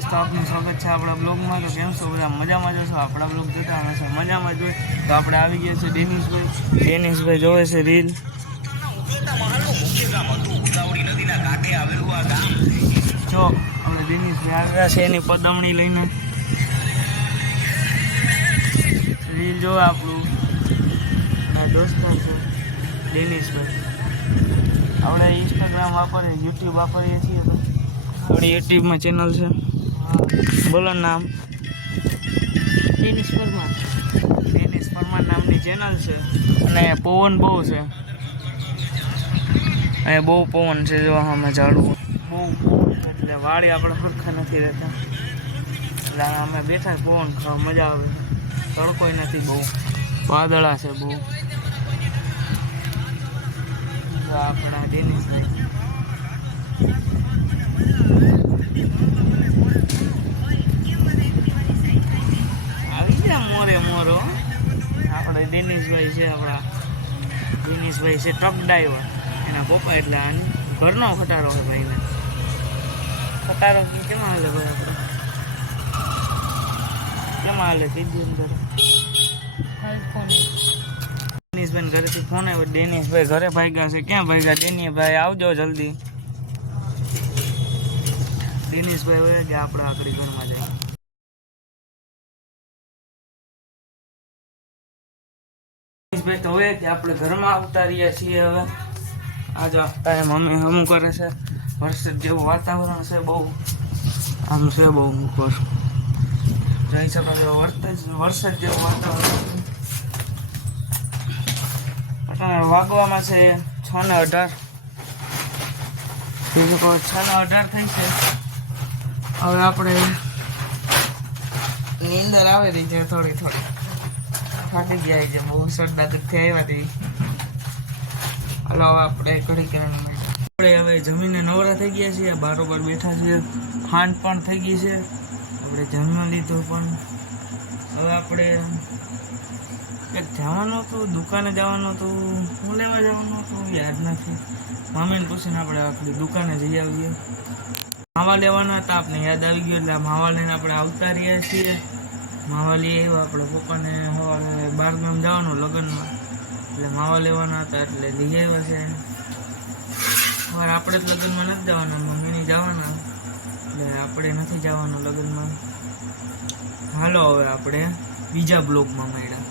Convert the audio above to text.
તો આપનું સ્વાગત છે આપણા બ્લોગમાં। તો કેમ છો બધા? મજામાં જશો? આપણા બ્લોગ જોતા હશે મજામાં જોઈએ તો આપણે આવી ગયા છે ડેનિશભાઈ જોવે છે રીલ। જો આપણે ડેનિશભાઈ આવ્યા છે એની પદમણી લઈને રીલ જો આપણું દોસ્તાર છે ડેનિશભાઈ। આપણે ઇન્સ્ટાગ્રામ વાપરીએ, યુટ્યુબ વાપરીએ છીએ તો આપણી યુટ્યુબમાં ચેનલ છે, બોલો નામ? ડેનિશ પરમાર નામની ચેનલ છે। અને પવન બહુ છે, અહીંયા બહુ પવન છે। જો અમે ઝાડવું બહુ પવન છે એટલે વાડી આપણે સરખા નથી રહેતા, એટલે અમે બેઠા પવન ખાવા મજા આવે છે। તડકોય નથી, બહુ વાદળા છે બહુ। આપણા ડેનિશભાઈ આવી ગયા મોરે મોરો। આપણે ડેનિશભાઈ છે, આપણા ડેનિશભાઈ છે ટ્રક ડ્રાઈવર, એના પપ્પા એટલે ઘરનો ખટારો હોય ભાઈને। ખટારો કેમ હાલે ભાઈ? આપણે કેમ હાલે કીધી અંદર? ડેનિશભાઈ ઘરેથી ફોન આવ્યો, ડેનિશભાઈ ઘરે ભાગ્યા છે। ક્યાં ભાગ્યા? ડેનિશભાઈ આવજો જલ્દી। ડેનિશભાઈ હોય કે આપણે આકડી ઘરમાં જાય। ડેનિશભાઈ તો હોય કે આપણે ઘરમાં આવતા રહ્યા છીએ હવે। આ જો તારે મમ્મી હમું કરે છે, વરસાદ જેવું વાતાવરણ છે, બહુ આમ છે, બહુ જોઈ શકો છો વરસાદ જેવું વાતાવરણ। વાગવામાં છે 6:18, બીજું કહો 6:18 થઈ છે। હવે આપણે નીંદર આવે રહી છે થોડી થોડી, થાકી ગયા છે બહુ, સરદા દુઃખથી આવ્યા હતી। હાલો હવે આપણે ઘડી કરીને આપણે હવે જમીને નવરા થઈ ગયા છીએ, બારોબાર બેઠા છીએ, ખાંડ પણ થઈ ગઈ છે, આપણે જમી લીધું પણ। હવે આપણે કંઈક જવાનું હતું, દુકાને જવાનું હતું, શું લેવા જવાનું હતું યાદ નથી। મામીને પૂછીને આપણે આપણી દુકાને જઈ આવીએ। માવા લેવાના હતા, આપણે યાદ આવી ગયું એટલે માવા લઈને આપણે આવતા રહ્યા છીએ। માવા લઈ આવ્યા, આપણે પપ્પાને સવારે 12 ગામ જવાનું લગ્નમાં, એટલે માવા લેવાના હતા એટલે લઈ આવ્યા છે। સવારે આપણે જ લગ્નમાં નથી જવાના, મમ્મીની જવાના, એટલે આપણે નથી જવાનું લગ્નમાં। હાલો હવે આપણે બીજા બ્લોગમાં મળ્યા।